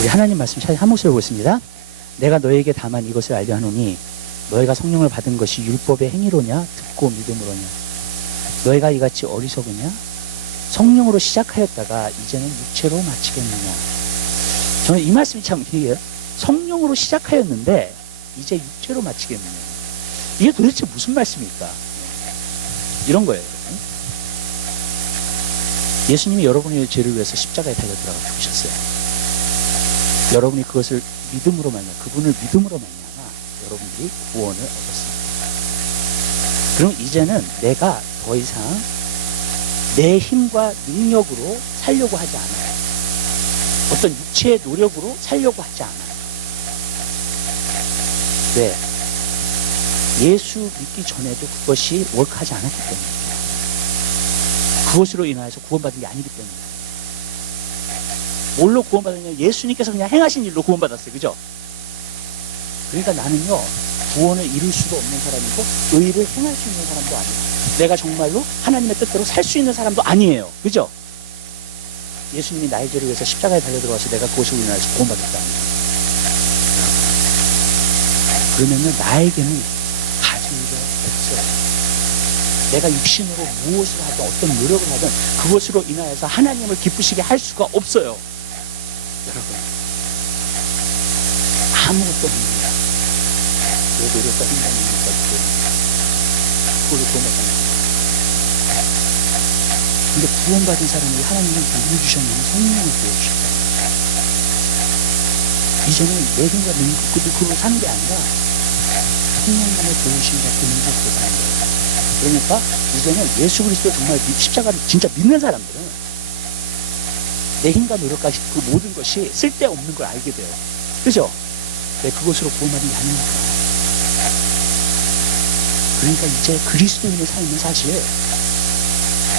우리 하나님 말씀 한 목소리 보겠습니다. 내가 너에게 다만 이것을 알려 하노니 너희가 성령을 받은 것이 율법의 행위로냐 듣고 믿음으로냐. 너희가 이같이 어리석으냐. 성령으로 시작하였다가 이제는 육체로 마치겠느냐. 저는 이 말씀이 참 이게 성령으로 시작하였는데 이제 육체로 마치겠느냐. 이게 도대체 무슨 말씀일까? 이런 거예요. 여러분. 예수님이 여러분의 죄를 위해서 십자가에 달려 들어가 죽으셨어요. 여러분이 그것을 믿음으로 말미암아, 그분을 믿음으로 말미암아 여러분들이 구원을 얻었습니다. 그럼 이제는 내가 더 이상 내 힘과 능력으로 살려고 하지 않아요. 어떤 육체의 노력으로 살려고 하지 않아요. 왜? 예수 믿기 전에도 그것이 워크하지 않았기 때문이에요. 그것으로 인하여서 구원받은 게 아니기 때문이에요. 뭘로 구원받았냐? 예수님께서 그냥 행하신 일로 구원받았어요. 그죠? 그러니까 나는요, 구원을 이룰 수도 없는 사람이고 의를 행할 수 있는 사람도 아니에요. 내가 정말로 하나님의 뜻대로 살 수 있는 사람도 아니에요. 그죠? 예수님이 나의 죄를 위해서 십자가에 달려들어와서 내가 그것으로 인하여서 구원받았다. 그러면은 나에게는 가진 게 없어요. 내가 육신으로 무엇을 하든 어떤 노력을 하든 그것으로 인하여서 하나님을 기쁘시게 할 수가 없어요. 여러분, 아무것도 없습니다. 내 노력과 힘과 능력과 그걸 구원받는 거예요. 근데 구원받은 사람이 하나님은 누구를 주셨냐면 성령을 부어주셨다. 이제는 내 힘과 능력 그걸로 사는 게 아니라 성령님의 도우심과 도움을 받는 거예요. 그러니까 이제는 예수 그리스도 정말 십자가를 진짜 믿는 사람들은 내 힘과 노력과 그 모든 것이 쓸데없는 걸 알게 돼요. 그죠? 왜 그것으로 구원받은 게 아니니까. 그러니까 이제 그리스도인의 삶은 사실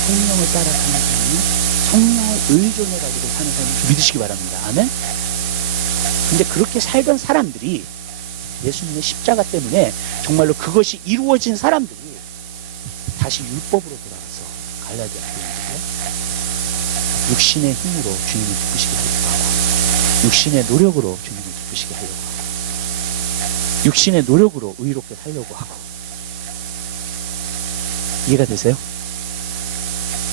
성령을 따라 사는 삶은 성령을 의존해가지고 사는 삶을 믿으시기 바랍니다. 아멘? 근데 그렇게 살던 사람들이 예수님의 십자가 때문에 정말로 그것이 이루어진 사람들이 다시 율법으로 돌아가서 갈라디아 교회에 육신의 힘으로 주님을 기쁘시게 하려고 하고 육신의 노력으로 주님을 기쁘시게 하려고 하고 육신의 노력으로 의롭게 살려고 하고 이해가 되세요?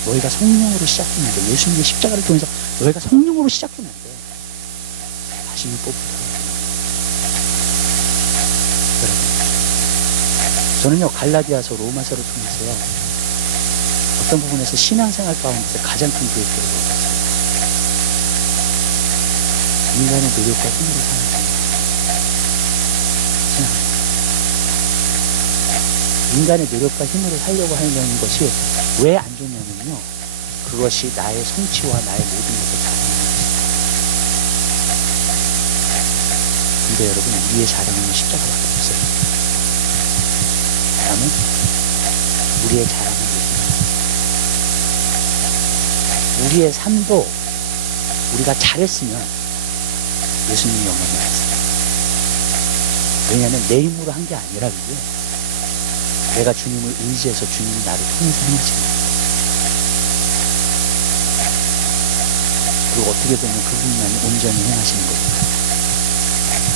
너희가 성령으로 시작하면 안 돼. 예수님의 십자가를 통해서 너희가 성령으로 시작하면 안 돼. 다시 율법으로 돌아가는 여러분, 저는요 갈라디아서 로마서를 통해서요 어떤 부분에서 신앙생활 가운데서 가장 큰 교육을 얻었어요. 인간의 노력과 힘으로 사는 삶. 인간의 노력과 힘으로 살려고 하는 것이 왜 안 좋냐면요. 그것이 나의 성취와 나의 모든 것을 자랑하는 것이에요. 근데 여러분, 우리의 자랑은 십자가밖에 없어요. 다음은 우리의 자랑은 예수님. 우리의 삶도 우리가 잘했으면 예수님이 영광을 받았어요. 왜냐하면 내 힘으로 한 게 아니라 내가 주님을 의지해서 주님이 나를 통해서 행하시는 거예요. 그리고 어떻게 보면 그분만이 온전히 행하시는 거예요.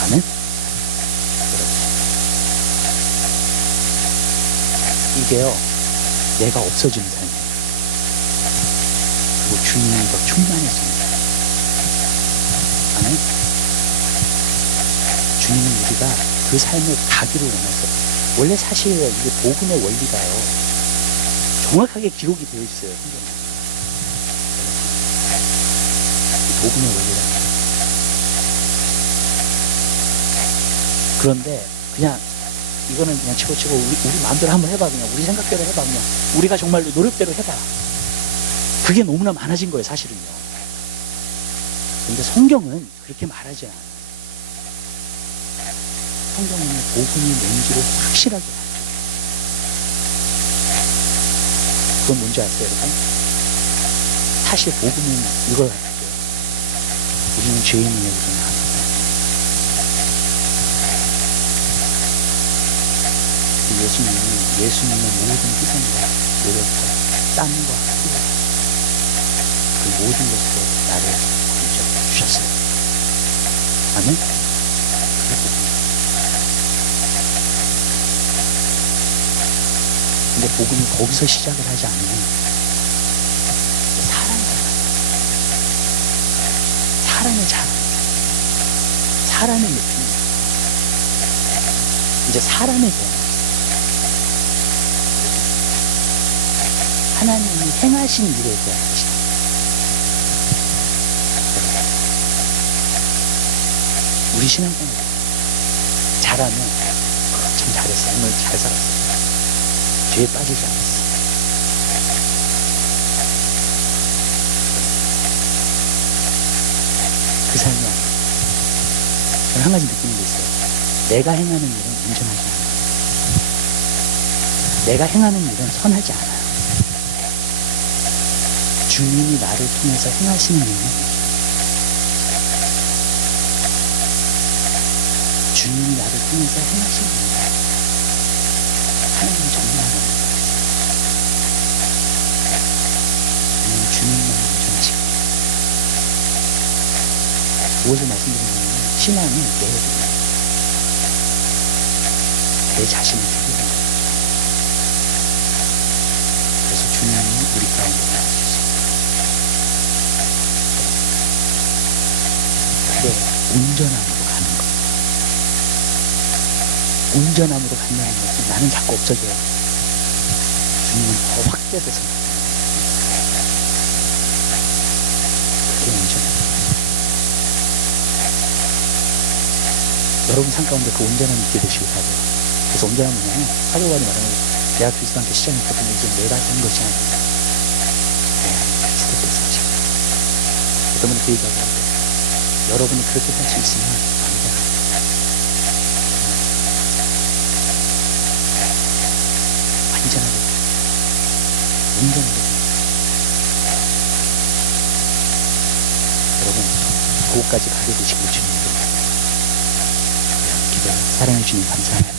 아멘? 이게요, 내가 없어지는 삶이에요. 그리고 주님이 더 충만해지는 삶이에요. 아멘? 주님은 우리가 그 삶을 가기를 원해서 원래 사실 이게 복음의 원리가요 정확하게 기록이 되어 있어요. 성경에. 복음의 원리라는 거예요. 그런데 그냥 이거는 그냥 치고치고 우리 마음대로 한번 해봐. 그냥 우리 생각대로 해봐. 그냥 우리가 정말로 노력대로 해봐. 그게 너무나 많아진 거예요. 사실은요. 근데 성경은 그렇게 말하지 않아요. 성경은 복음이 뭔지를 확실하게 가르쳐요. 그건 뭔지 아세요, 여러분? 사실 복음은 이걸 가르쳐요. 우리는 죄인에게서 나왔다. 예수님의 모든 희생과 노력과 땀과 피, 그 모든 것으로 나를 건져 주셨어요. 아멘? 그게 복음이에요. 근데 복음이 거기서 시작을 하지 않으면 사람의 자랑, 사람의 느낌, 이제 사람에 대한 하나님이 행하신 일에 대한 것이다. 우리 신앙생활 잘하면 참 잘했어, 오늘 잘 살았어. 죄에 빠지지 않았어. 그 삶이 아니에요. 저는 한 가지 느끼는 게 있어요. 내가 행하는 일은 온전하지 않아요. 내가 행하는 일은 선하지 않아요. 주님이 나를 통해서 행하시는 일은 주님이 나를 통해서 행하시는 일은 하나님이 정말 주님만 온전하시고 무엇을 말씀드리냐면 신앙은 내 자신을 드리는 거예요. 그래서 주님이 우리 가운데 나와주셨어요. 그게 온전함으로 가는 거예요. 온전함으로 간다는 것은 나는 자꾸 없어져요. 주님은 더 확대돼서 그게 온전함이에요. 여러분 삶 가운데 그 온전함이 있게 되시길 바라요. 그래서 언제나 뭐냐면 사도바울이 말하는 내가 그리스도와 함께 시작했거든요. 이제 내가 된 것이 아니라 그리스도께서 하십니다. 어떤 분이 그 얘기하고 하죠. 여러분이 그렇게 살 수 있으면 안 돼. 완전하게 온전하게 여러분 그곳까지 가게 되시길 주님으로 기도해요. 사랑해 주님 감사합니다.